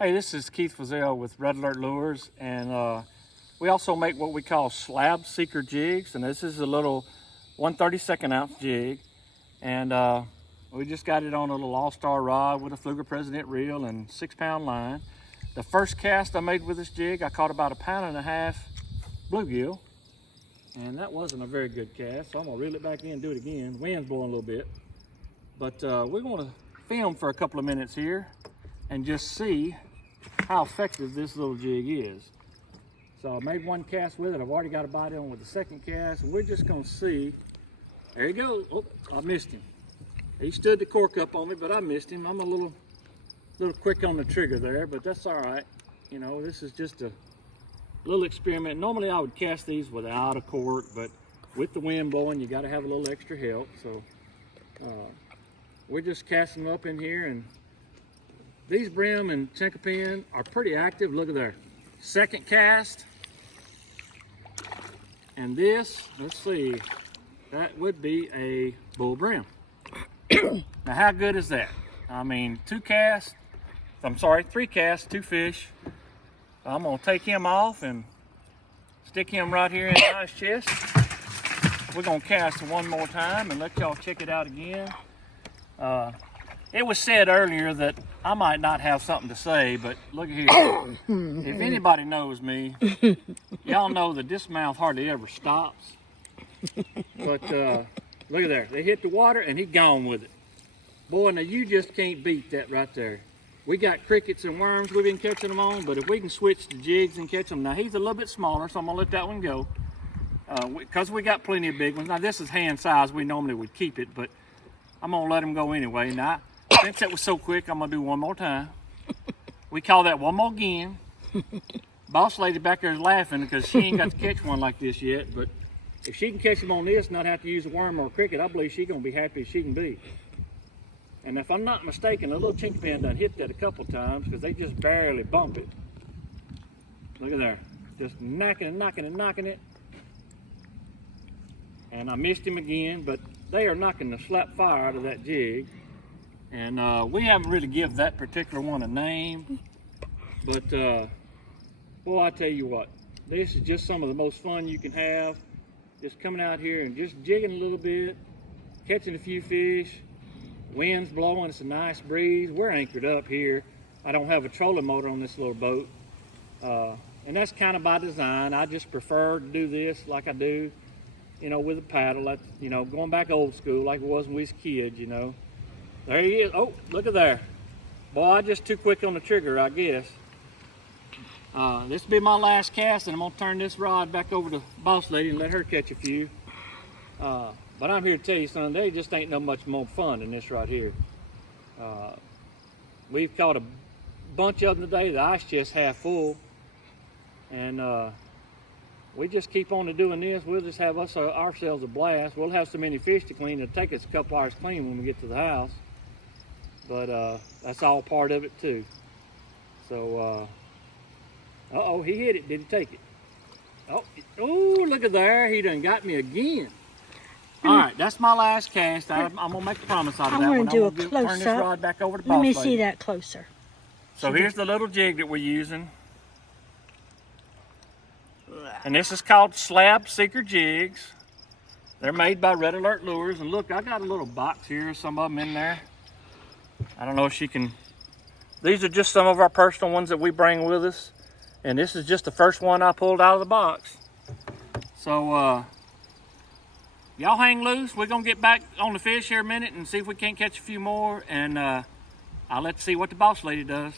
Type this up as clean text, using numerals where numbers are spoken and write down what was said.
Hey, this is Keith Fazell with Red Alert Lures, and we also make what we call Slab Seeker jigs, and this is a little 1/32 ounce jig, and we just got it on a little all-star rod with a Fluger President reel and 6-pound line. The first cast I made with this jig, I caught about 1.5 pound bluegill, and that wasn't a very good cast, so I'm gonna reel it back in and do it again. Wind's blowing a little bit, but we're gonna film for a couple of minutes here and just see how effective this little jig is. So I made one cast with it. I've already got a bite on with the second cast, and we're just gonna see. There you go. Oh, I missed him. He stood the cork up on me, but I missed him. I'm a little quick on the trigger there, but that's all right. You know, this is just a little experiment. Normally I would cast these without a cork, but with the wind blowing, you got to have a little extra help. So we're just casting them up in here, and these brim and chinkapin are pretty active. Look at there. Second cast. And this, let's see, that would be a bull brim. Now how good is that? I mean, 3 casts, 2 fish. I'm gonna take him off and stick him right here in the ice chest. We're gonna cast one more time and let y'all check it out again. It was said earlier that I might not have something to say, but look here. If anybody knows me, y'all know that this mouth hardly ever stops. But look at there. They hit the water and he gone with it. Boy, now you just can't beat that right there. We got crickets and worms we've been catching them on, but if we can switch to jigs and catch them. Now he's a little bit smaller, so I'm gonna let that one go. Because we got plenty of big ones. Now this is hand size, we normally would keep it, but I'm gonna let him go anyway. Now, since that was so quick, I'm gonna do one more time. We call that one more again. Boss lady back there is laughing because she ain't got to catch one like this yet, but if she can catch him on this and not have to use a worm or a cricket, I believe she's gonna be happy as she can be. And if I'm not mistaken, a little chinkapin done hit that a couple times because they just barely bump it. Look at there, just knocking and knocking and knocking it. And I missed him again, but they are knocking the slap fire out of that jig. And we haven't really given that particular one a name, but boy, I tell you what, this is just some of the most fun you can have. Just coming out here and just jigging a little bit, catching a few fish. Wind's blowing, it's a nice breeze. We're anchored up here. I don't have a trolling motor on this little boat. And that's kind of by design. I just prefer to do this like I do, you know, with a paddle. That's, you know, going back old school like it was when we was kids, you know. There he is. Oh, look at there. Boy, I just too quick on the trigger, I guess. This will be my last cast, and I'm gonna turn this rod back over to Boss Lady and let her catch a few. But I'm here to tell you something, they just ain't no much more fun than this right here. We've caught a bunch of them today. The ice chest half full, and we just keep on doing this. We'll just have ourselves a blast. We'll have so many fish to clean, it'll take us a couple hours to clean when we get to the house. But that's all part of it too. So, uh-oh, he hit it. Did he take it? Oh, look at there. He done got me again. All right, that's my last cast. I'm gonna make a promise out of that one. I'm gonna do a turn close this up. rod back over to Let Boss me Lady. see that closer. So here's the little jig that we're using. And this is called Slab Seeker jigs. They're made by Red Alert Lures. And look, I got a little box here, some of them in there. I don't know if she can. These are just some of our personal ones that we bring with us. And this is just the first one I pulled out of the box. So y'all hang loose. We're gonna get back on the fish here in a minute and see if we can't catch a few more. And I'll let you see what the Boss Lady does.